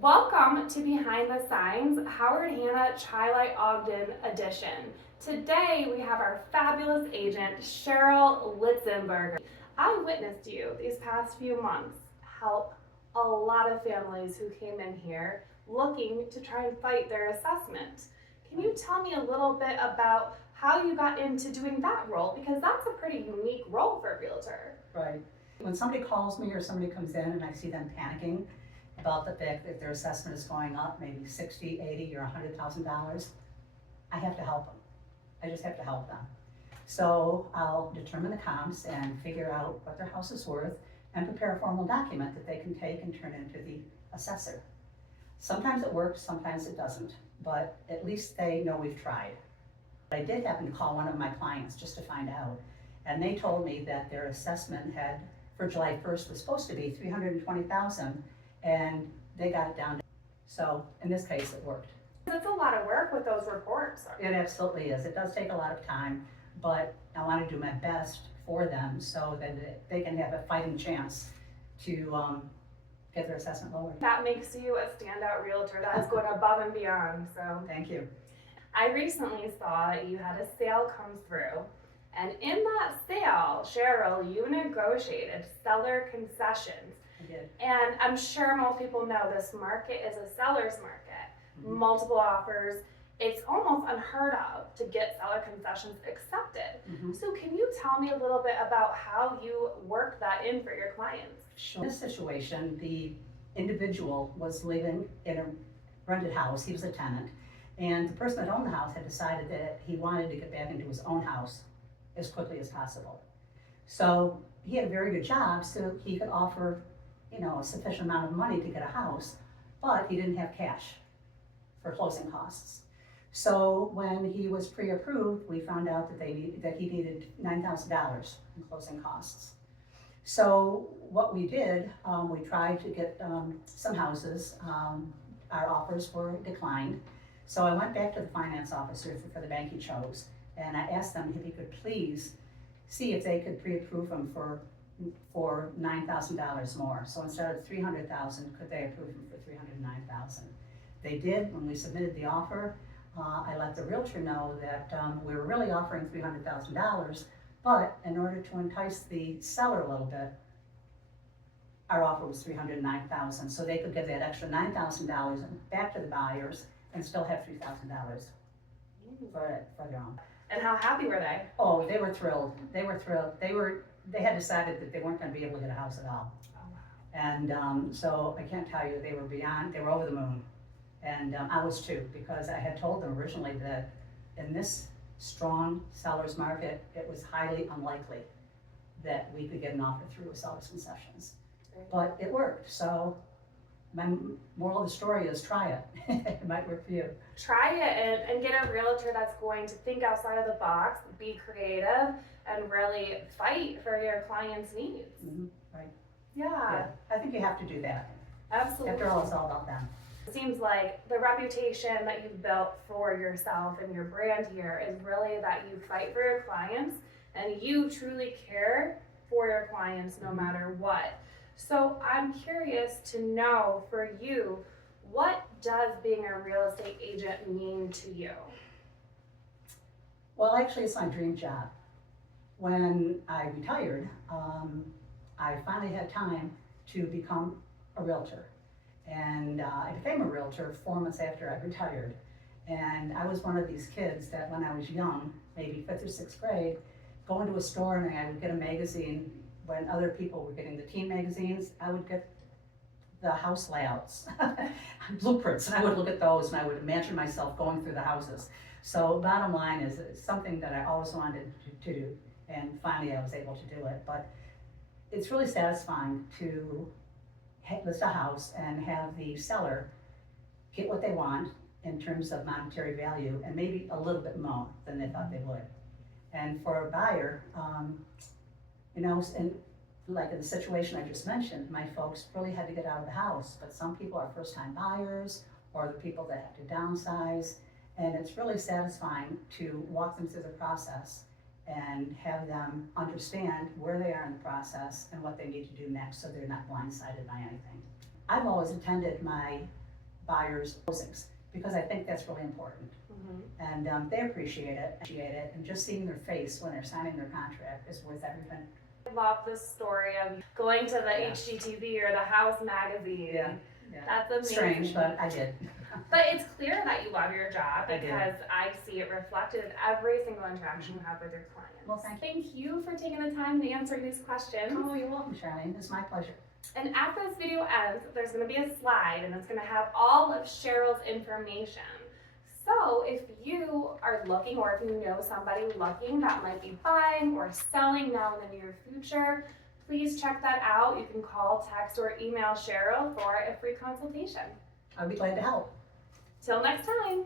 Welcome to Behind the Signs, Howard Hanna Chi-Light Ogden edition. Today we have our fabulous agent, Cheryl Litzenberger. I witnessed you these past few months help a lot of families who came in here looking to try and fight their assessment. Can you tell me a little bit about how you got into doing that role? Because that's a pretty unique role for a realtor. Right. When somebody calls me or somebody comes in and I see them panicking about the fact that their assessment is going up, maybe $60, $80, or $100,000, I have to help them. I just have to help them. So I'll determine the comps and figure out what their house is worth and prepare a formal document that they can take and turn into the assessor. Sometimes it works, sometimes it doesn't, but at least they know we've tried. I did happen to call one of my clients just to find out, and they told me that their assessment had, for July 1st, was supposed to be $320,000, and they got it down to, so in this case it worked. It's a lot of work with those reports. It absolutely is. It does take a lot of time, but I want to do my best for them so that they can have a fighting chance to get their assessment lowered. That makes you a standout realtor. That is going above and beyond. So Thank you. I recently saw that you had a sale come through, and in that sale, Cheryl, you negotiated seller concessions. I did. And I'm sure most people know this market is a seller's market. Mhm. Multiple offers. It's almost unheard of to get seller concessions accepted. Mhm. So can you tell me a little bit about how you work that in for your clients? Sure. In this situation, the individual was living in a rented house. He was a tenant, and the person that owned the house had decided that he wanted to get back into his own house as quickly as possible. So he had a very good job, so he could offer, a sufficient amount of money to get a house, but he didn't have cash for closing costs. So when he was pre-approved, we found out that he needed $9,000 in closing costs. So what we did, we tried to get some houses. Our offers were declined. So I went back to the finance officer for the bank he chose, and I asked them if he could please see if they could pre-approve him for $9,000 more. So instead of $300,000, could they approve him for $309,000? They did. When we submitted the offer, I let the realtor know that we were really offering $300,000, but in order to entice the seller a little bit, our offer was $309,000, so they could give that extra $9,000 back to the buyers and still have $3,000 for their own. And how happy were they? Oh, they were thrilled. They were thrilled. They had decided that they weren't going to be able to get a house at all. Oh, wow. And so I can't tell you, they were over the moon. And I was too, because I had told them originally that in this strong seller's market, it was highly unlikely that we could get an offer through with seller's concessions. But it worked. So my moral of the story is try it. It might work for you. Try it and get a realtor that's going to think outside of the box, be creative, and really fight for your clients' needs. Mm-hmm. Right. Yeah, I think you have to do that. absolutely. After all, it's all about them. It seems like the reputation that you've built for yourself and your brand here is really that you fight for your clients and you truly care for your clients no matter what. So I'm curious to know for you, what does being a real estate agent mean to you? Well, actually, it's my dream job. When I retired, I finally had time to become a realtor. And I became a realtor 4 months after I retired. And I was one of these kids that when I was young, maybe 5th or 6th grade, go into a store and I would get a magazine. When other people were getting the teen magazines, I would get the house layouts, blueprints, and I would look at those and I would imagine myself going through the houses. So bottom line is, it's something that I always wanted to do, and finally I was able to do it. But it's really satisfying to list a house and have the seller get what they want in terms of monetary value, and maybe a little bit more than they thought they would. And for a buyer, and like in the situation I just mentioned, my folks really had to get out of the house, but some people are first-time buyers or the people that have to downsize, and it's really satisfying to walk them through the process and have them understand where they are in the process and what they need to do next so they're not blindsided by anything. I've always attended my buyers' closings, because I think that's really important. And they appreciate it, and just seeing their face when they're signing their contract is worth everything. I love the story of going to the Yeah. HGTV or the House magazine. Yeah. That's amazing. Strange, but I did. But it's clear that you love your job I do. because I see it reflected in every single interaction you have with your clients. Well, thank you for taking the time and answering these questions. Oh, you're welcome, Charlene. It's my pleasure. And after this video ends, there's going to be a slide and it's going to have all of Cheryl's information. So if you are looking, or if you know somebody looking that might be buying or selling now in the near future, please check that out. You can call, text, or email Cheryl for a free consultation. I'll be glad to help. Till next time.